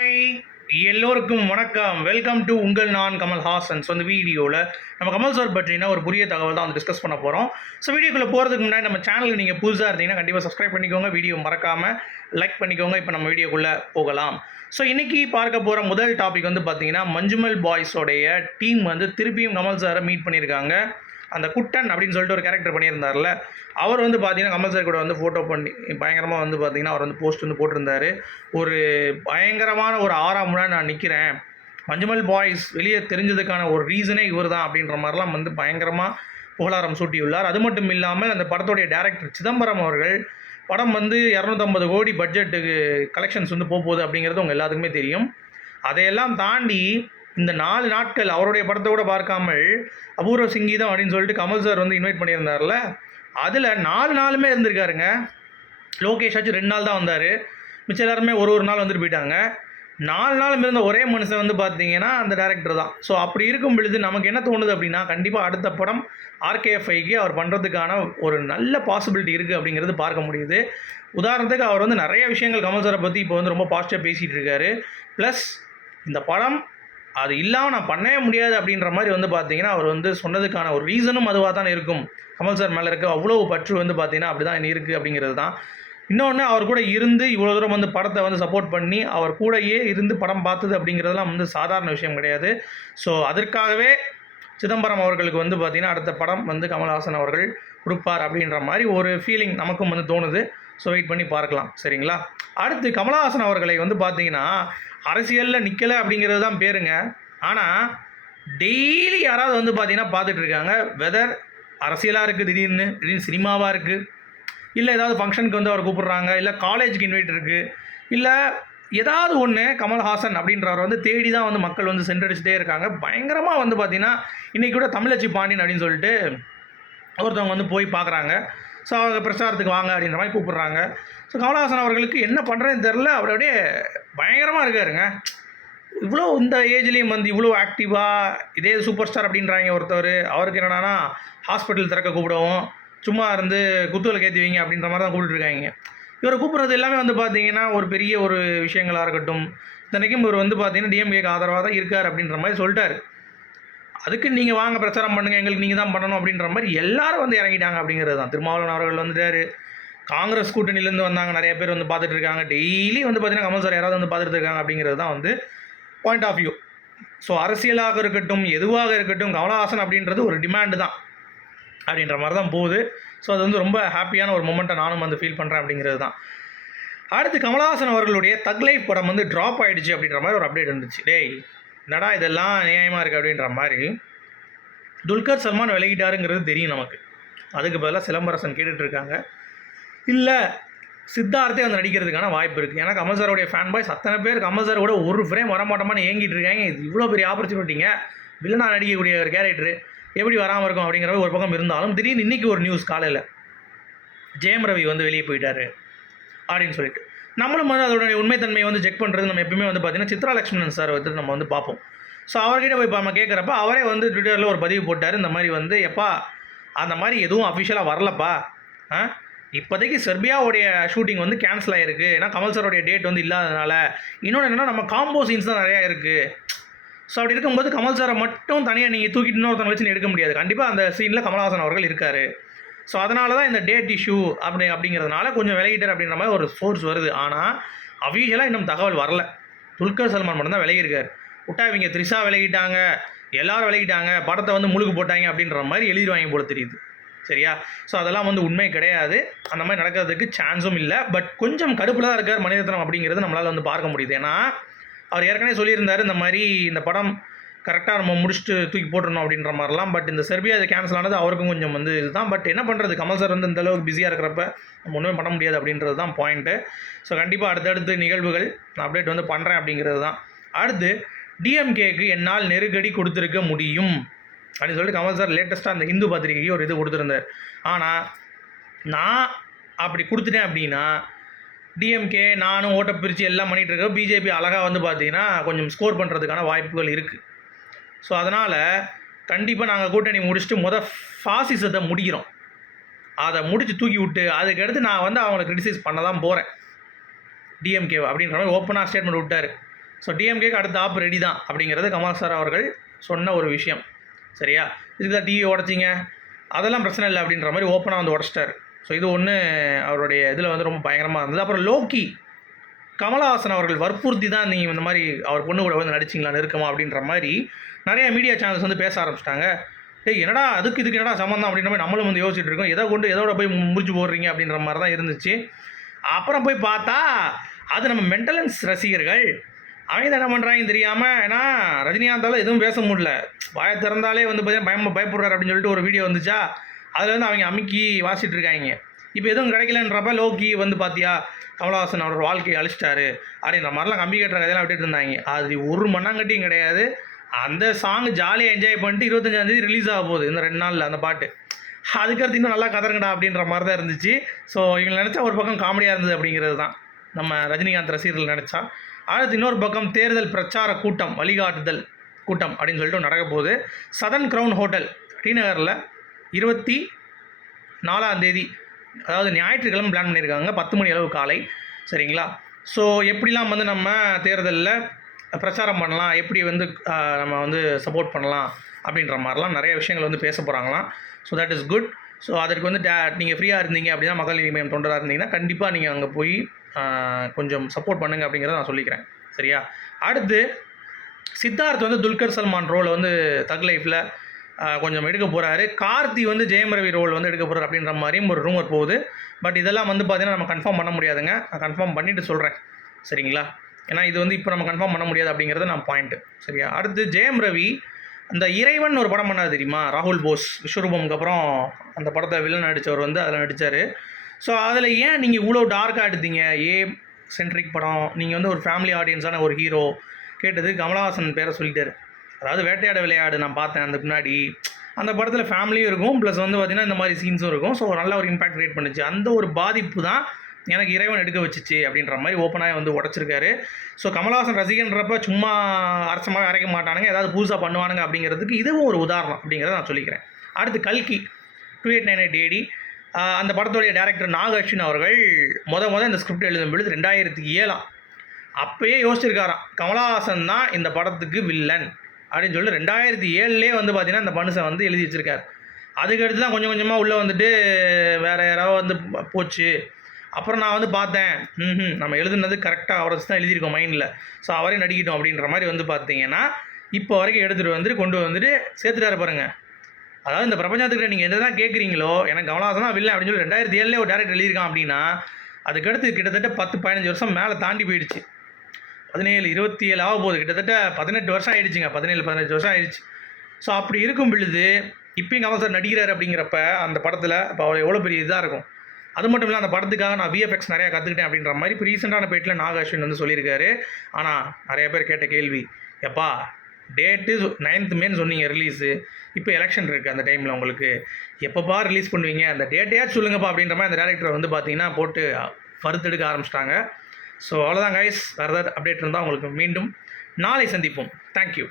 Hi, எல்லோருக்கும் வணக்கம். Welcome to உங்கள் நான் கமல் ஹாசன். ஸோ இந்த வீடியோவில் நம்ம கமல் சார் பற்றின ஒரு புதிய தகவல் தான் வந்து டிஸ்கஸ் பண்ண போகிறோம். ஸோ வீடியோக்குள்ளே போகிறதுக்கு முன்னாடி நம்ம சேனலுக்கு நீங்கள் புதுசாக இருந்தீங்கன்னா கண்டிப்பாக சப்ஸ்கிரைப் பண்ணிக்கோங்க, வீடியோ மறக்காமல் லைக் பண்ணிக்கோங்க. இப்போ நம்ம வீடியோக்குள்ளே போகலாம். ஸோ இன்றைக்கி பார்க்க போகிற முதல் டாபிக் வந்து பார்த்தீங்கன்னா, மஞ்சுமல் பாய்ஸோடைய டீம் வந்து திருப்பியும் கமல் சாரை மீட் பண்ணியிருக்காங்க. அந்த குட்டன் அப்படின்னு சொல்லிட்டு ஒரு கேரக்டர் பண்ணியிருந்தார்ல, அவர் வந்து பார்த்தீங்கன்னா கமல் சார் கூட வந்து ஃபோட்டோ பண்ணி பயங்கரமாக வந்து பார்த்தீங்கன்னா அவர் வந்து போஸ்ட் வந்து போட்டிருந்தார். ஒரு பயங்கரமான ஒரு ஆறாம் முன்னாடி நான் நிற்கிறேன், மஞ்சுமல் பாய்ஸ் வெளியே தெரிஞ்சதுக்கான ஒரு ரீசனே இவர் தான் அப்படின்ற மாதிரிலாம் வந்து பயங்கரமாக புகழாரம் சூட்டியுள்ளார். அது மட்டும் இல்லாமல் அந்த படத்துடைய டைரக்டர் சிதம்பரம் அவர்கள் படம் வந்து 250 கோடி பட்ஜெட்டுக்கு கலெக்ஷன்ஸ் வந்து போகுது அப்படிங்கிறது உங்கள் எல்லாத்துக்குமே தெரியும். அதையெல்லாம் தாண்டி இந்த 4 நாட்கள் அவருடைய படத்தை கூட பார்க்காமல் அபூர்வ சிங்கீதம் அப்படின்னு சொல்லிட்டு கமல் சார் வந்து இன்வைட் பண்ணியிருந்தார்ல, அதில் 4 நாளுமே இருந்திருக்காருங்க. லோகேஷ் ஆச்சு 2 நாள் தான் வந்தார், மிச்சம் எல்லாருமே ஒரு நாள் வந்துட்டு போயிட்டாங்க. 4 நாளும் இருந்த ஒரே மனுஷன் வந்து பார்த்தீங்கன்னா அந்த டேரக்டர் தான். ஸோ அப்படி இருக்கும் பொழுது நமக்கு என்ன தோணுது அப்படின்னா, கண்டிப்பாக அடுத்த படம் RKFIக்கு அவர் பண்ணுறதுக்கான ஒரு நல்ல பாசிபிலிட்டி இருக்குது அப்படிங்கிறது பார்க்க முடியுது. உதாரணத்துக்கு அவர் வந்து நிறைய விஷயங்கள் கமல் சாரை பற்றி இப்போ வந்து ரொம்ப பாசிட்டிவாக பேசிகிட்டு இருக்காரு. ப்ளஸ் இந்த படம் அது இல்லாமல் நான் பண்ணவே முடியாது அப்படின்ற மாதிரி வந்து பார்த்தீங்கன்னா அவர் வந்து சொன்னதுக்கான ஒரு ரீசனும் அதுவாக தான் இருக்கும். கமல் சார் மேலே இருக்க அவ்வளோ பற்று வந்து பார்த்தீங்கன்னா அப்படி தான் இருக்குது அப்படிங்கிறது தான். இன்னொன்று, அவர் கூட இருந்து இவ்வளோ தூரம் வந்து படத்தை வந்து சப்போர்ட் பண்ணி அவர் கூடயே இருந்து படம் பார்த்தது அப்படிங்கிறதுலாம் வந்து சாதாரண விஷயம் கிடையாது. ஸோ அதற்காகவே சிதம்பரம் அவர்களுக்கு வந்து பார்த்திங்கன்னா அடுத்த படம் வந்து கமல்ஹாசன் அவர்கள் கொடுப்பார் அப்படின்ற மாதிரி ஒரு ஃபீலிங் நமக்கும் வந்து தோணுது. ஸோ வெயிட் பண்ணி பார்க்கலாம், சரிங்களா? அடுத்து கமல்ஹாசன் அவர்களை வந்து பார்த்திங்கன்னா அரசியலில் நிற்கலை அப்படிங்கிறது தான் பேருங்க. ஆனால் டெய்லி யாராவது வந்து பார்த்திங்கன்னா பார்த்துட்ருக்காங்க. வெதர் அரசியலாக இருக்குது, திடீர்னு சினிமாவாக இருக்குது, இல்லை ஏதாவது ஃபங்க்ஷனுக்கு வந்து அவர் கூப்பிட்றாங்க, இல்லை காலேஜுக்கு இன்வைட் இருக்குது, இல்லை ஏதாவது ஒன்று கமல்ஹாசன் அப்படின்றவர் வந்து தேடி தான் வந்து மக்கள் வந்து சென்றடிச்சுட்டே இருக்காங்க. பயங்கரமாக வந்து பார்த்திங்கன்னா இன்றைக்கி கூட தமிழச்சி பாண்டியன் அப்படின்னு சொல்லிட்டு ஒருத்தவங்க வந்து போய் பார்க்குறாங்க. ஸோ அவங்க பிரச்சாரத்துக்கு வாங்க அப்படின்ற மாதிரி கூப்பிட்றாங்க. ஸோ கமல்ஹாசன் அவர்களுக்கு என்ன பண்ணுறதுன்னு தெரில, அவர் அப்படியே பயங்கரமாக இருக்காருங்க. இவ்வளோ இந்த ஏஜ்லேயும் வந்து இவ்வளோ ஆக்டிவாக, இதே சூப்பர் ஸ்டார் அப்படின்றாங்க ஒருத்தர். அவருக்கு என்னடானா ஹாஸ்பிட்டல் திறக்க கூப்பிடவும், சும்மா இருந்து குத்துவில் ஏற்றி வைங்க அப்படின்ற மாதிரி தான் கூப்பிட்டுருக்காங்க. இவரை கூப்பிட்றது எல்லாமே வந்து பார்த்தீங்கன்னா ஒரு பெரிய ஒரு விஷயங்களாக இருக்கட்டும். இத்தனைக்கும் இவர் வந்து பார்த்தீங்கன்னா டிஎம்கேக்கு ஆதரவாக தான் இருக்கார் அப்படின்ற மாதிரி சொல்லிட்டார். அதுக்கு நீங்கள் வாங்க பிரச்சாரம் பண்ணுங்கள், எங்களுக்கு நீங்கள் தான் பண்ணணும் அப்படின்ற மாதிரி எல்லாரும் வந்து இறங்கிட்டாங்க அப்படிங்கிறது தான். திருமாவளவன் அவர்கள் வந்துட்டார், காங்கிரஸ் கூட்டணியிலேருந்து வந்தாங்க, நிறைய பேர் வந்து பார்த்துட்டு இருக்காங்க. டெய்லி வந்து பார்த்தீங்கன்னா கமல் சார் யாராவது வந்து பார்த்துட்டு இருக்காங்க அப்படிங்கிறது தான் வந்து பாயிண்ட் ஆஃப் வியூ. ஸோ அரசியலாக இருக்கட்டும், எதுவாக இருக்கட்டும், கமல்ஹாசன் அப்படின்றது ஒரு டிமாண்டு தான் அப்படின்ற மாதிரி தான் போகுது. ஸோ அது வந்து ரொம்ப ஹாப்பியான ஒரு மொமெண்ட்டை நானும் வந்து ஃபீல் பண்ணுறேன் அப்படிங்கிறது தான். அடுத்து கமல்ஹாசன் அவர்களுடைய தக் லைஃப் படம் வந்து ட்ராப் ஆகிடுச்சு அப்படின்ற மாதிரி ஒரு அப்டேட் வந்துச்சு. டேய் என்னடா இதெல்லாம் நியாயமாக இருக்குது அப்படின்ற மாதிரி. துல்கர் சல்மான் விலகிட்டாருங்கிறது தெரியும் நமக்கு, அதுக்கு பதிலாக சிலம்பரசன் கேட்டுட்ருக்காங்க. இல்லை சித்தார்த்தே வந்து நடிக்கிறதுக்கான வாய்ப்பு இருக்குது. ஏன்னா கமல் சாரோடைய ஃபேன் பாய்ஸ் அத்தனை பேர் கமல் சார் கூட ஒரு ஃப்ரேம் வரமாட்டோமான்னு ஏங்கிட்டு இருக்காங்க. இது இவ்வளோ பெரிய ஆப்பர்ச்சுனிட்டிங்க, வில்லனாக நடிக்கக்கூடிய ஒரு கேரக்டர் எப்படி வராமல் இருக்கும் அப்படிங்கிற ஒரு பக்கம் இருந்தாலும், திடீர்னு இன்றைக்கி ஒரு நியூஸ் காலையில் ஜெயம் ரவி வந்து வெளியே போயிட்டார் அப்படின்னு சொல்லிட்டு, நம்மளும் வந்து அதோடைய உண்மைத்தன்மையை வந்து செக் பண்ணுறது நம்ம எப்பவுமே வந்து பார்த்திங்கன்னா சித்ரா லக்ஷ்மணன் சார் வந்து நம்ம வந்து பார்ப்போம். ஸோ அவர்கிட்ட போய் நம்ம கேட்குறப்ப அவரே வந்து ட்விட்டரில் ஒரு பதிவு போட்டார். இந்த மாதிரி வந்து எப்பா அந்த மாதிரி எதுவும் அஃபிஷியலாக வரலப்பா, இப்போதைக்கு செர்பியாவுடைய ஷூட்டிங் வந்து கேன்சல் ஆகிருக்கு, ஏன்னா கமல் சாரோடைய டேட் வந்து இல்லாததுனால. இன்னொன்று என்னென்னா நம்ம காம்போ சீன்ஸ் தான் நிறையா இருக்குது. ஸோ அப்படி இருக்கும்போது கமல் சாரை மட்டும் தனியாக நீங்கள் தூக்கிட்டு இன்னொருத்தவங்க வச்சு எடுக்க முடியாது. கண்டிப்பாக அந்த சீனில் கமல்ஹாசன் அவர்கள் இருக்கார். ஸோ அதனால தான் இந்த டேட் இஷ்யூ அப்படிங்கிறதுனால கொஞ்சம் விலகிட்டார் அப்படின்ற மாதிரி ஒரு சோர்ஸ் வருது. ஆனால் அஃபீஷியலாக இன்னும் தகவல் வரல. துல்கர் சல்மான் மட்டும் தான் விலகியிருக்கார். விட்டா இவங்க த்ரிஷா விலகிட்டாங்க, எல்லோரும் விலகிட்டாங்க, படத்தை வந்து முழுக்கு போட்டாங்க அப்படின்ற மாதிரி எழுதிடுவாங்க போல தெரியுது, சரியா? ஸோ அதெல்லாம் வந்து உண்மை கிடையாது, அந்த மாதிரி நடக்கிறதுக்கு சான்ஸும் இல்லை. பட் கொஞ்சம் கடுப்பில் தான் இருக்கார் மணிரத்னம் அப்படிங்கிறது நம்மளால் வந்து பார்க்க முடியுது. ஏன்னா அவர் ஏற்கனவே சொல்லியிருந்தார் இந்த மாதிரி இந்த படம் கரெக்டாக நம்ம முடிச்சுட்டு தூக்கி போட்டுருணும் அப்படின்ற மாதிரிலாம். பட் இந்த செர்பியா இது கேன்சல் ஆனது அவருக்கும் கொஞ்சம் வந்து இதுதான். பட் என்ன பண்ணுறது, கமல் சார் வந்து இந்தளவுக்கு பிஸியாக இருக்கிறப்ப நம்ம ஒன்றுமே பண்ண முடியாது அப்படின்றது தான் பாயிண்ட்டு. ஸோ கண்டிப்பாக அடுத்தடுத்து நிகழ்வுகள் நான் அப்டேட் வந்து பண்ணுறேன் அப்படிங்கிறது தான். அடுத்து டிஎம்கேக்கு என்னால் நெருக்கடி கொடுத்துருக்க முடியும் அப்படின்னு சொல்லிட்டு கமல் சார் லேட்டஸ்ட்டாக அந்த இந்து பத்திரிகைக்கு ஒரு இது கொடுத்துருந்தார். ஆனால் நான் அப்படி கொடுத்துட்டேன் அப்படின்னா டிஎம்கே நானும் ஓட்ட பிரித்து எல்லாம் பண்ணிகிட்டு இருக்கோம், பிஜேபி அழகாக வந்து பார்த்திங்கன்னா கொஞ்சம் ஸ்கோர் பண்ணுறதுக்கான வாய்ப்புகள் இருக்குது. ஸோ அதனால் கண்டிப்பாக நாங்கள் கூட்டணி முடிச்சுட்டு ஃபாசிசத்தை முடிக்கிறோம், அதை முடித்து தூக்கி விட்டு அதுக்கடுத்து நான் வந்து அவங்கள கிரிட்டிசைஸ் பண்ண தான் போகிறேன் டிஎம்கே அப்படின்ற மாதிரி ஓப்பனாக ஸ்டேட்மெண்ட் விட்டார். ஸோ டிஎம்கேக்கு அடுத்த ஆப் ரெடி தான் அப்படிங்கிறது கமல் சார் அவர்கள் சொன்ன ஒரு விஷயம். சரியா? இதுக்கு தான் டிவி உடச்சிங்க, அதெல்லாம் பிரச்சனை இல்லை அப்படின்ற மாதிரி ஓப்பனாக வந்து உடச்சிட்டார். ஸோ இது ஒன்று அவருடைய இதில் வந்து ரொம்ப பயங்கரமாக இருந்தது. அப்புறம் லோக்கி கமலஹாசன் அவர்கள் வற்புறுத்தி தான் நீங்கள் இந்த மாதிரி அவர் பொண்ணு கூட வந்து நடிச்சிங்களா நெருக்கமா அப்படின்ற மாதிரி நிறைய மீடியா சேனல்ஸ் வந்து பேச ஆரம்பிச்சிட்டாங்க. என்னடா இதுக்கு என்னடா சம்மந்தம் அப்படின்ற மாதிரி நம்மளும் வந்து யோசிச்சுட்டு இருக்கோம். எதோட போய் முடிச்சு போடுறீங்க அப்படின்ற மாதிரி தான் இருந்துச்சு. அப்புறம் போய் பார்த்தா அது நம்ம மென்டலன்ஸ் ரசிகர்கள் அவங்க என்ன பண்ணுறாங்கன்னு தெரியாமல், ஏன்னா ரஜினிகாந்தால் எதுவும் பேச முடியல, வாயை திறந்தாலே வந்து பார்த்தீங்கன்னா பயப்படுறாரு அப்படின்னு சொல்லிட்டு ஒரு வீடியோ வந்துச்சா, அதில் வந்து அவங்க அமுக்கி வாசிட்டு இருக்காங்க. இப்போ எதுவும் கிடைக்கலன்றப்ப லோக்கி வந்து பார்த்தியா கமலஹாசன் அவர் வாழ்க்கையை அழிச்சிட்டாரு அப்படின்ற மாதிரிலாம் கம்பி கட்டுற கதையெல்லாம் விட்டுட்டு இருந்தாங்க. அது ஒரு மண்ணாங்கட்டியும் கிடையாது. அந்த சாங் ஜாலியாக என்ஜாய் பண்ணிட்டு 25ஆந்தேதி ரிலீஸ் ஆக போகுது இந்த 2 நாளில் அந்த பாட்டு. அதுக்கடுத்து இன்னும் நல்லா கதருங்கடா அப்படின்ற மாதிரி தான் இருந்துச்சு. ஸோ இவங்க நினச்சா ஒரு பக்கம் காமெடியாக இருந்தது அப்படிங்கிறது தான் நம்ம ரஜினிகாந்த் ரசிகர்கள் நினச்சா. அடுத்து இன்னொரு பக்கம் தேர்தல் பிரச்சார கூட்டம், வழிகாட்டுதல் கூட்டம் அப்படின்னு சொல்லிட்டு நடக்க போகுது. சதன் க்ரௌன் ஹோட்டல் டி நகரில் 24ஆந்தேதி, அதாவது ஞாயிற்றுக்கிழமை பிளான் பண்ணியிருக்காங்க, 10 மணி அளவு காலை. சரிங்களா? ஸோ எப்படிலாம் வந்து நம்ம தேர்தலில் பிரச்சாரம் பண்ணலாம், எப்படி வந்து நம்ம வந்து சப்போர்ட் பண்ணலாம் அப்படின்ற மாதிரிலாம் நிறைய விஷயங்கள் வந்து பேச போகிறாங்களாம். So that is good. So அதற்கு வந்து நீங்கள் ஃப்ரீயாக இருந்தீங்க அப்படின்னா, மக்கள் நீதி மய்யம் தொண்டராக இருந்தீங்கன்னா கண்டிப்பாக நீங்கள் அங்கே போய் கொஞ்சம் சப்போர்ட் பண்ணுங்கள் அப்படிங்கிறத நான் சொல்லிக்கிறேன். சரியா? அடுத்து சித்தார்த் வந்து துல்கர் சல்மான் ரோலை வந்து தக் லைஃப்பில் கொஞ்சம் எடுக்க போகிறாரு. கார்த்தி வந்து ஜெயம் ரவி ரோல் வந்து எடுக்க போகிறார் அப்படின்ற மாதிரியும் ஒரு ரூமர் போகுது. பட் இதெல்லாம் வந்து பார்த்திங்கன்னா நம்ம கன்ஃபார்ம் பண்ண முடியாதுங்க. நான் கன்ஃபார்ம் பண்ணிவிட்டு சொல்கிறேன். சரிங்களா? ஏன்னா இது வந்து இப்போ நம்ம கன்ஃபார்ம் பண்ண முடியாது அப்படிங்கிறது நான் பாயிண்ட்டு. சரியா? அடுத்து ஜெயம் ரவி அந்த இறைவன் ஒரு படம் பண்ணாது தெரியுமா, ராகுல் போஸ் விஸ்வரூபமுக்கு அப்புறம் அந்த படத்தை வில்லன் நடித்தவர் வந்து அதில் நடித்தார். ஸோ அதில் ஏன் நீங்கள் இவ்வளோ டார்க்காக எடுத்தீங்க, சென்ட்ரிக் படம், நீங்கள் வந்து ஒரு ஃபேமிலி ஆடியன்ஸான ஒரு ஹீரோ கேட்டது கமலஹாசன் பேரை சொல்லிட்டார். அதாவது வேட்டையாட விளையாடு நான் பார்த்தேன் அந்த பின்னாடி, அந்த படத்தில் ஃபேமிலியும் இருக்கும், ப்ளஸ் வந்து பார்த்திங்கன்னா இந்த மாதிரி சீன்ஸும் இருக்கும். ஸோ நல்ல ஒரு இம்பாக்ட் க்ரியேட் பண்ணிச்சு. அந்த ஒரு பாதிப்பு தான் எனக்கு இறைவன் எடுக்க வச்சிச்சு அப்படின்ற மாதிரி ஓப்பனாக வந்து உடச்சிருக்காரு. ஸோ கமலஹாசன் ரசிகன்றப்ப சும்மா அரசமாக அரைக்க மாட்டானுங்க, ஏதாவது புதுசாக பண்ணுவானுங்க அப்படிங்கிறதுக்கு இதுவும் ஒரு உதாரணம் அப்படிங்கிறத நான் சொல்லிக்கிறேன். அடுத்து கல்கி 2898 AD, அந்த படத்துடைய டேரக்டர் நாகர்ஷின் அவர்கள் இந்த ஸ்கிரிப்ட் எழுதும் பொழுது 2007 அப்போயே யோசிச்சிருக்காராம், கமலஹாசன் தான் இந்த படத்துக்கு வில்லன் அப்படின்னு சொல்லி 2007 வந்து பார்த்திங்கன்னா இந்த மனுஷன் வந்து எழுதி வச்சுருக்கார். அதுக்கடுத்து தான் கொஞ்சம் கொஞ்சமாக உள்ளே வந்துட்டு வேறு யாராவது வந்து போச்சு. அப்புறம் நான் வந்து பார்த்தேன், நம்ம எழுதுனது கரெக்டாக அவரை தான் எழுதியிருக்கோம் மைண்டில், ஸோ அவரே நடிக்கட்டும் அப்படின்ற மாதிரி வந்து பார்த்தீங்கன்னா இப்போ வரைக்கும் எடுத்துகிட்டு வந்துட்டு கொண்டு வந்துட்டு சேர்த்துட்டாரு பாருங்கள். அதாவது இந்த பிரபஞ்சத்துக்கிட்ட நீங்கள் எந்த தான் கேட்குறீங்களோ, எனக்கு கமலஹாசன் தான் வில்லன் அப்படின்னு சொல்லி 2007 ஒரு டேரக்டர் எழுதியிருக்கான் அப்படின்னா, அதுக்கடுத்து கிட்டத்தட்ட 10-15 வருஷம் மேலே தாண்டி போயிடுச்சு. 17-27 ஆக போகுது, கிட்டத்தட்ட 18 வருஷம் ஆகிடுச்சுங்க, 17-18 வருஷம் ஆகிடுச்சு. ஸோ அப்படி இருக்கும் பொழுது இப்போயும் கமல் சார் நடிக்கிறார் அப்படிங்கிறப்ப அந்த படத்தில் இப்போ அவர் எவ்வளோ பெரிய இதாக இருக்கும். அது மட்டும் இல்லை, அந்த படத்துக்காக நான் விஎஃப்எக்ஸ் நிறையா கற்றுக்கிட்டேன் அப்படின்ற மாதிரி இப்போ ரீசெண்டான பேட்டில் நாகாஸ்வின் வந்து சொல்லியிருக்காரு. ஆனால் நிறைய பேர் கேட்ட கேள்வி, எப்பா டேட்டு 9th மேன்னு சொன்னீங்க ரிலீஸு, இப்போ எலெக்ஷன் இருக்குது, அந்த டைமில் உங்களுக்கு எப்போப்பா ரிலீஸ் பண்ணுவீங்க, அந்த டேட்டையாச்சும் சொல்லுங்கப்பா அப்படின்ற மாதிரி அந்த டேரக்டரை வந்து பார்த்தீங்கன்னா போட்டு பருத்தெடுக்க ஆரம்பிச்சிட்டாங்க. ஸோ அவ்வளோதான் கைஸ். வேறு ஏதாவது அப்டேட் இருந்தால் உங்களுக்கு மீண்டும் நாளை சந்திப்போம். தேங்க்யூ.